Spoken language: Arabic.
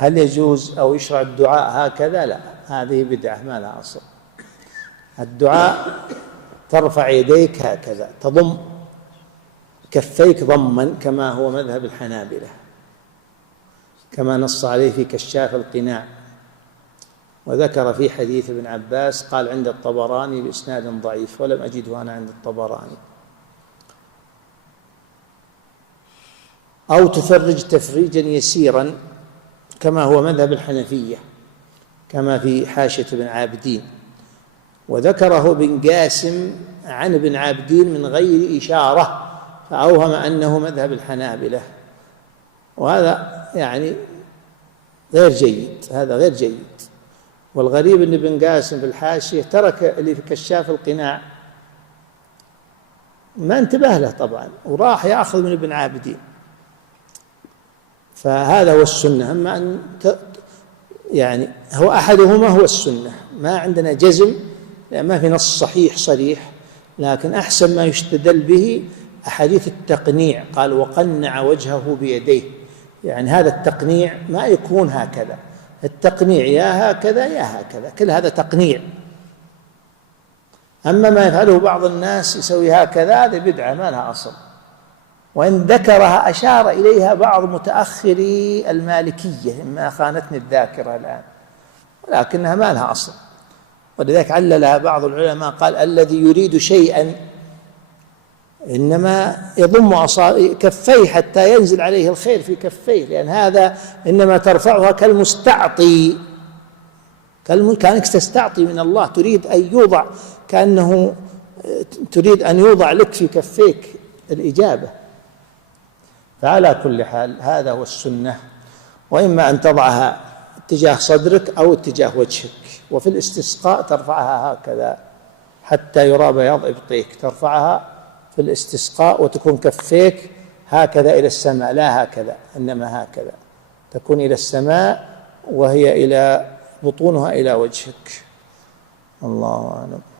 هل يجوز أو يشرع الدعاء هكذا؟ لا، هذه بدعة ما لها أصل. الدعاء ترفع يديك هكذا، تضم كفيك ضما كما هو مذهب الحنابلة، كما نص عليه في كشاف القناع، وذكر في حديث ابن عباس قال عند الطبراني بإسناد ضعيف ولم أجده أنا عند الطبراني. أو تفرج تفريجا يسيرا كما هو مذهب الحنفية، كما في حاشية ابن عابدين، وذكره ابن قاسم عن ابن عابدين من غير إشارة، فأوهم أنه مذهب الحنابلة، وهذا يعني غير جيد، هذا غير جيد. والغريب أن ابن قاسم في الحاشية ترك اللي في كشاف القناع، ما انتبه له طبعا، وراح يأخذ من ابن عابدين. فهذا هو السنة. أما أن يعني هو أحدهما هو السنة، ما عندنا جزم لأن ما في نص صحيح صريح، لكن أحسن ما يستدل به أحاديث التقنيع، قال وقنع وجهه بيديه، يعني هذا التقنيع ما يكون هكذا، التقنيع يا هكذا يا هكذا، كل هذا تقنيع. أما ما يفعله بعض الناس يسوي هكذا، هذه بدعة ما لها أصل، وإن ذكرها أشار إليها بعض متأخري المالكية، إما خانتني الذاكرة الآن، ولكنها ما لها أصل. ولذلك عللها بعض العلماء قال الذي يريد شيئا إنما يضم كفيه حتى ينزل عليه الخير في كفيه، لأن هذا إنما ترفعها كالمستعطي، كأنك تستعطي من الله، تريد أن يوضع، كأنه تريد أن يوضع لك في كفيك الإجابة. فعلى كل حال هذا هو السنة، وإما أن تضعها اتجاه صدرك أو اتجاه وجهك. وفي الاستسقاء ترفعها هكذا حتى يرى بياض إبطيك، ترفعها في الاستسقاء وتكون كفيك هكذا إلى السماء، لا هكذا، إنما هكذا تكون إلى السماء، وهي إلى بطونها إلى وجهك. الله أعلم.